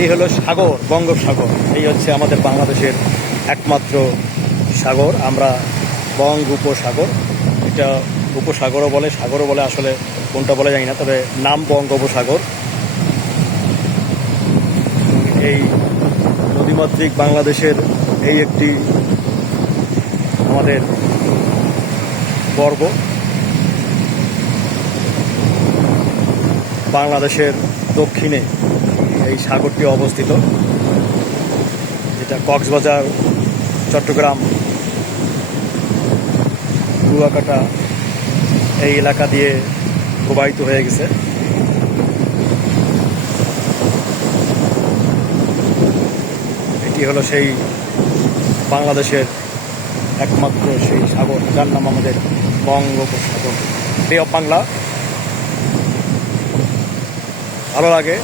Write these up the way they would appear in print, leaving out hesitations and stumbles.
এই হলো সাগর, বঙ্গোপসাগর। এই হচ্ছে আমাদের বাংলাদেশের একমাত্র সাগর, আমরা বঙ্গোপসাগর। এটা উপসাগরও বলে, সাগরও বলে, আসলে কোনটা বলে জানি না, তবে নাম বঙ্গোপসাগর। এই নদীমাতৃক বাংলাদেশের এই একটি আমাদের গর্ব। বাংলাদেশের দক্ষিণে এই সাগরটি অবস্থিত, যেটা কক্সবাজার, চট্টগ্রাম, কুয়াকাটা এই এলাকা দিয়ে প্রবাহিত হয়ে গেছে। এটি হলো সেই বাংলাদেশের একমাত্র সেই সাগর, যার নাম আমাদের বঙ্গোপসাগর। বে অফ বাংলা। ভালো লাগে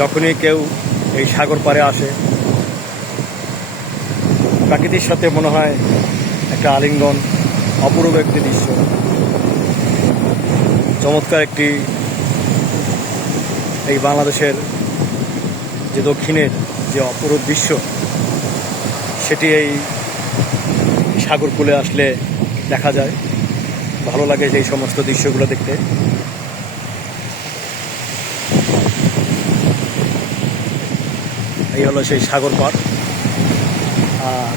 যখনই কেউ এই সাগর পাড়ে আসে, প্রাকৃতির সাথে মনে হয় একটা আলিঙ্গন, অপূর্ব একটি দৃশ্য, চমৎকার একটি এই বাংলাদেশের যে দক্ষিণের যে অপরূপ দৃশ্য, সেটি এই সাগরকূলে আসলে দেখা যায়। ভালো লাগে সেই সমস্ত দৃশ্যগুলো দেখতে। এই হলো সেই সাগর পাড়। আর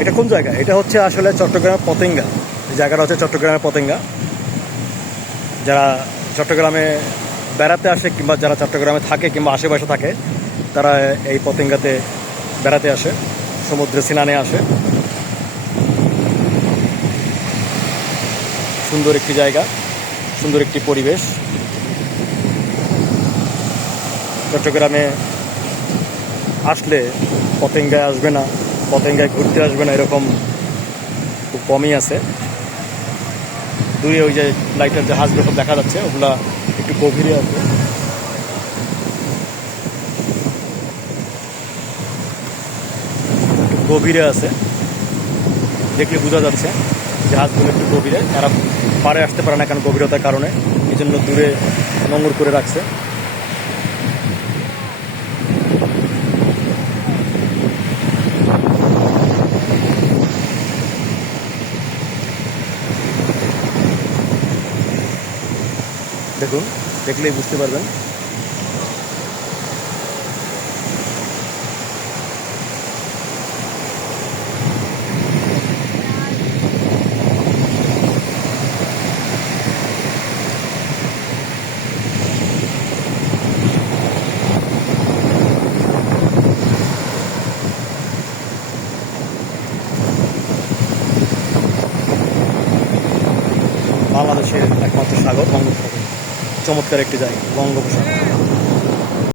এটা কোন জায়গা? এটা হচ্ছে আসলে চট্টগ্রামের পতেঙ্গা। এই জায়গাটা হচ্ছে চট্টগ্রামের পতেঙ্গা। যারা চট্টগ্রামে বেড়াতে আসে কিংবা যারা চট্টগ্রামে থাকে কিংবা আশেপাশে থাকে, তারা এই পতেঙ্গাতে বেড়াতে আসে, সমুদ্রে স্নানে আসে। সুন্দর একটি জায়গা, সুন্দর একটি পরিবেশ। চট্টগ্রামে আসলে পতেঙ্গায় আসবে না, পতেঙ্গায় ঘুরতে আসবে না, এরকম খুব কমই আছে। দূরে ওই যে লাইটের জাহাজগুলো দেখা যাচ্ছে, ওগুলা একটু গভীরে আছে। একটু গভীরে আছে, দেখলে বোঝা যাচ্ছে জাহাজগুলো একটু গভীরে। তারা পাড়ে আসতে পারে না, কারণ গভীরতার কারণে, এই জন্য দূরে নোঙর করে রাখছে। দেখুন, দেখলেই বুঝতে পারবেন। বাংলাদেশের একমাত্র সাগর বঙ্গোপসাগর, চমৎকার একটি জায়গা বঙ্গোপসাগর।